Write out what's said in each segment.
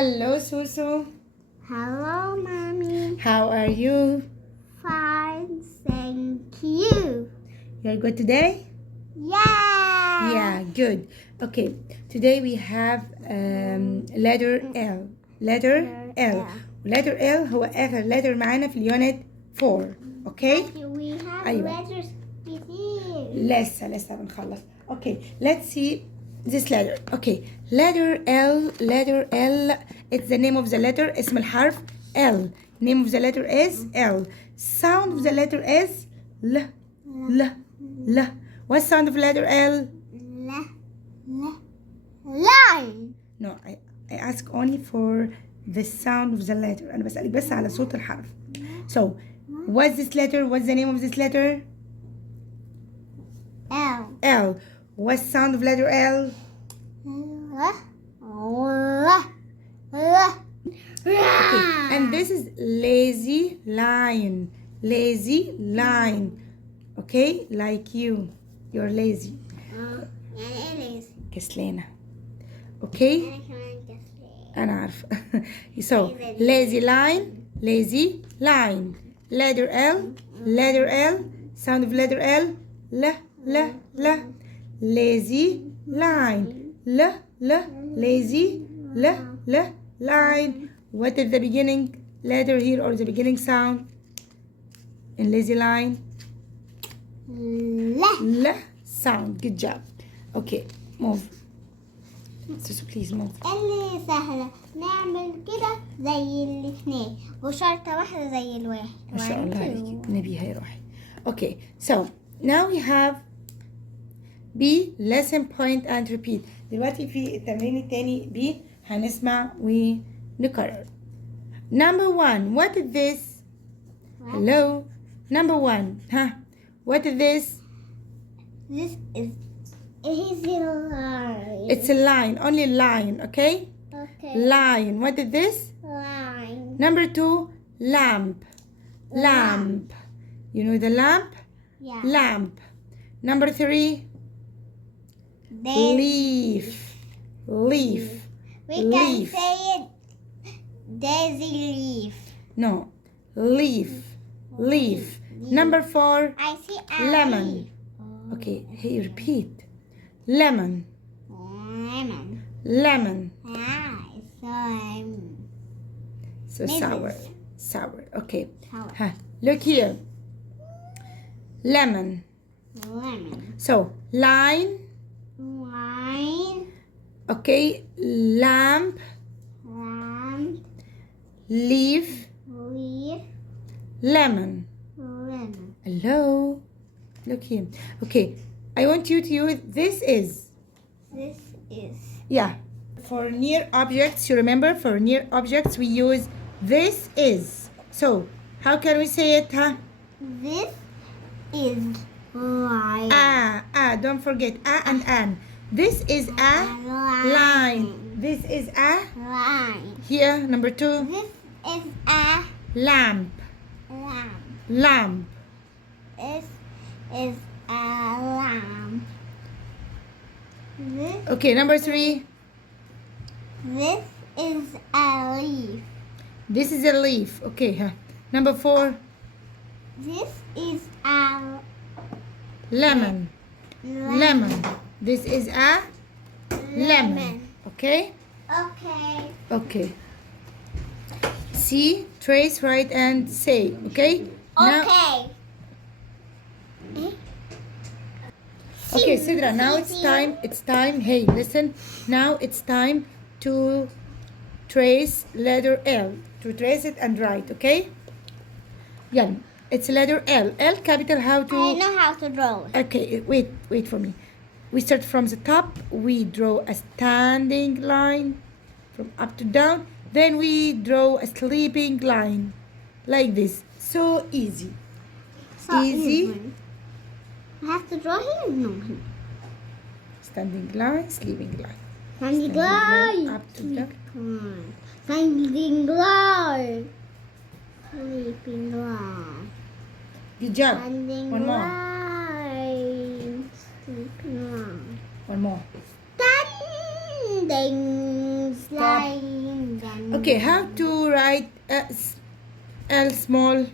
Hello, Susu. Hello, Mommy. How are you? Fine, thank you. You're good today? Yeah. Yeah, good. Okay, today we have letter L. Letter L. letter L هو آخر letter معانا في اليونت 4. Okay? We have أيوة. letters here. لسه بنخلص. Okay, let's see this letter. Okay, letter L. It's the name of the letter. اسم الحرف L. Name of the letter is L. Sound of the letter is L. What sound of letter L? Line. No, I ask only for the sound of the letter. أنا بسألك بس على صوت الحرف. So, what's this letter? What's the name of this letter? L. L. What sound of letter L? Okay, and this is lazy line. Lazy line. Okay, like you. You're lazy. كسلانة. Okay? أنا عارفة. So, lazy line. Letter L. Sound of letter L. La. Lazy line. Lazy. Line. What is the beginning letter here or the beginning sound in lazy line? La sound. Good job. Okay, move. So please move. اللي سهلة نعمل كده زي الاثنين وشرطة واحدة زي الواحد. ما شاء الله عليكي نبيها يا روحي. Okay, so now we have B lesson point and repeat. دلوقتي في التمرين التاني B هنسمع ونكرر. Number 1, what is this? Hello. Number 1, what is this? This is a line. It's a line, only line, okay? Okay. Line. What is this? Line. Number 2, lamp. You know the lamp? Yeah. Lamp. Number 3, leaf. We can say it daisy leaf. No, leaf. Number 4, I see a lemon. leaf. Okay, hey, repeat. Lemon. Ah, So sour. Okay. Sour. Look here. Lemon. So line. Okay. Lamp. Leaf. Lemon. Hello. Look here. Okay. I want you to use this is. Yeah. For near objects, you remember, for near objects we use this is. So, how can we say it, This is line. Don't forget and an. This is a line. This is a line. here, number 2. This is a Lamp. lamp. This is a lamp. Okay, number 3. This is a leaf. This is a leaf. Okay, Number 4. This is a Lemon. This is a lemon. Okay? Okay. See, trace, write, and say. Okay? Okay, Sidra, now it's time. Hey, listen. Now it's time to trace letter L. To trace it and write, okay? Yeah, it's letter L. L capital, how to... I know how to draw. Okay, wait for me. We start from the top. We draw a standing line from up to down. Then we draw a sleeping line like this. So easy. Easy. I have to draw here? No. Standing line, sleeping line. Standing line. Up to down. Standing line. Sleeping line. Good job. Standing One more. line. Sleeping line. One more. Standing line. Okay, how to write L small?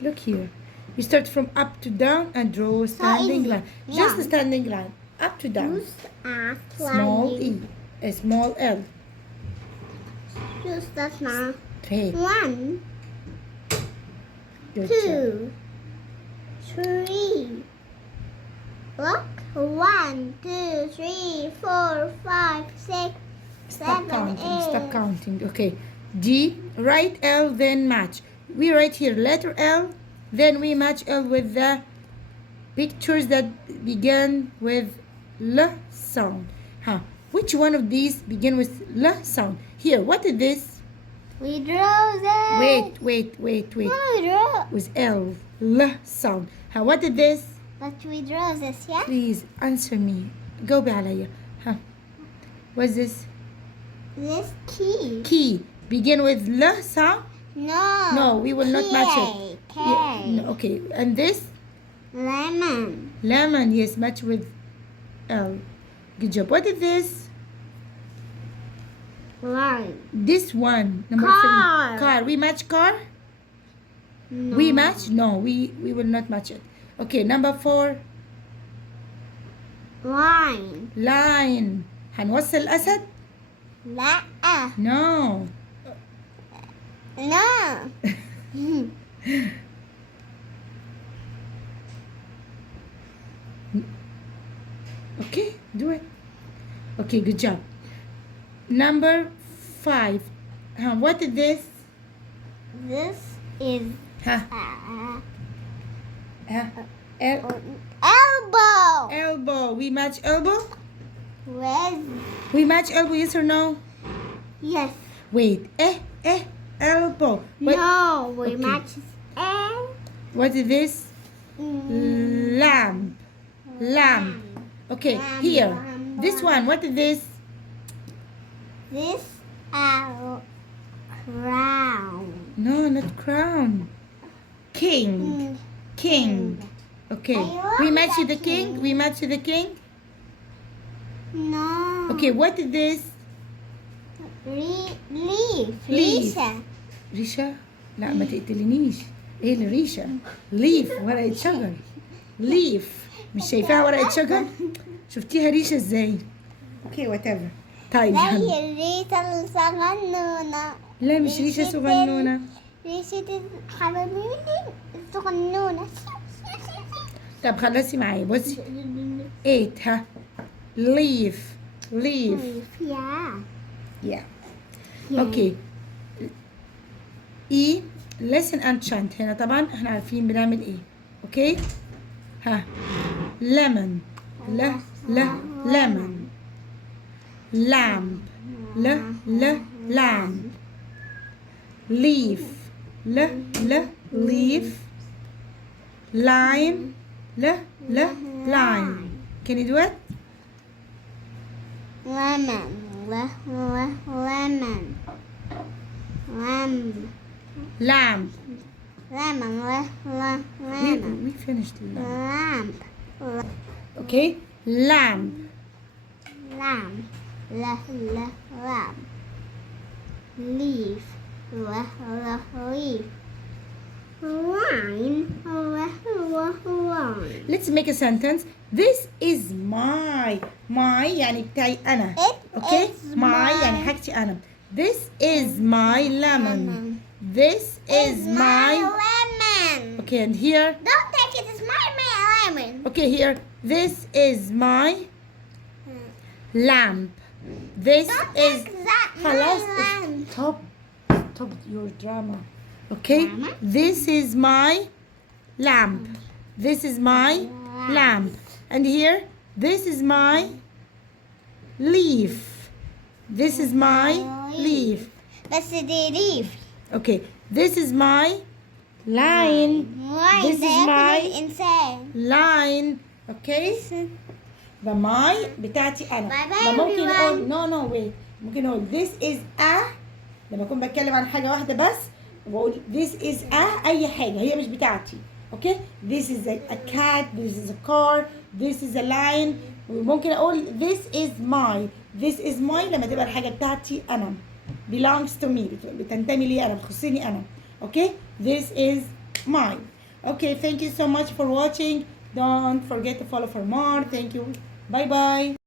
Look here. You start from up to down and draw a standing easy. line. Just a Yeah. standing line. Up to down. Use a Small E. A small L. Use the small. Straight. 1, Good job. 2, 3. Look. 1, 2, 3, 4, 5, 6, Stop 7, counting. 8. Stop counting. Okay. D. Write L, then match. We write here letter L, then we match L with the pictures that begin with L sound. Huh. Which one of these begin with L sound? Here, what is this? We draw that. Wait. We draw. With L. L sound. Huh. What is this? But we draw this, yeah? Please answer me. جاوبي عليا. Huh. What's this? This key. Key. Begin with L sound? No. No, we will not match it. K. Yeah, no, okay. And this? Lemon. Lemon. Yes, match with L. Good job. What is this? Line. This one. Number Car. 3. Car. We match car? No. We match? No, we will not match it. Okay, number 4. Line. Line. هنوصل الأسد؟ لا. No. No. Okay, do it. Okay, good job. Number 5. What is this? This is Huh? elbow. Elbow. We match elbow? With We match elbow, yes or no? yes. Wait. Elbow. What, No, we Okay. match L. what is this? Lamp. Lamp. Okay, Lamp, here. lamp, This lamp. one, what is this? This crown. No, not crown. King. King. Okay. I love We match that the king. king. We match the king. No. Okay, what is this? Leaf. Leaf. ريشة. ريشة؟ لا ما تقتلنيش. ايه الريشة؟ ليف ورقة شجر. ليف. مش شايفاها ورقة شجر؟ شفتيها ريشة ازاي؟ اوكي وات ايفر. طيب زي يلا. الريشة الصغنونة. لا مش ريشة صغنونة. ريشة الحبايب الصغنونة. طب خلصي معايا بصي. 8 ها. ليف. ليف. يا. Yeah. Okay. E listen and chant. هنا طبعا احنا عارفين بنعمل ايه. اوكي؟ ها. lemon. lemon. lamp. lamp. leaf. leaf. line. line. Can you do it? Lemon. Lemon. Lamp. Lemon. Lemon. We finished the lamp. Lamp. Okay? Lamp. Lamp. Lamp. Leaf. Leaf. Line. Line. Let's make a sentence. This is my. My يعني بتاعي أنا. It Okay? is My my- يعني حاجتي أنا. This is my lemon. This is my. lemon. Okay, and here. Don't take it. It's my lemon. Okay, here. This is my lamp. This Don't is. take that. خلاص. My lamp. Stop. Stop your drama. Okay? Drama? This is my lamp. This is my lamp. And here, this is my leaf. This is my leaf. بس دي leaf. Okay, this is my line. This is my الإنسان. line. Okay? The my بتاعتي أنا. Bye bye, ممكن everyone. أقول no wait. ممكن أقول this is a لما أكون بتكلم عن حاجة واحدة بس بقول this is a أي حاجة هي مش بتاعتي. Okay? This is a cat. This is a car. This is a lion. وممكن أقول this is my. this is my لما تبقى الحاجة بتاعتي أنا. belongs to me بتنتمي لي أنا، بتخصني أنا. Okay, this is mine. Okay, thank you so much for watching. Don't forget to follow for more. Thank you. Bye bye.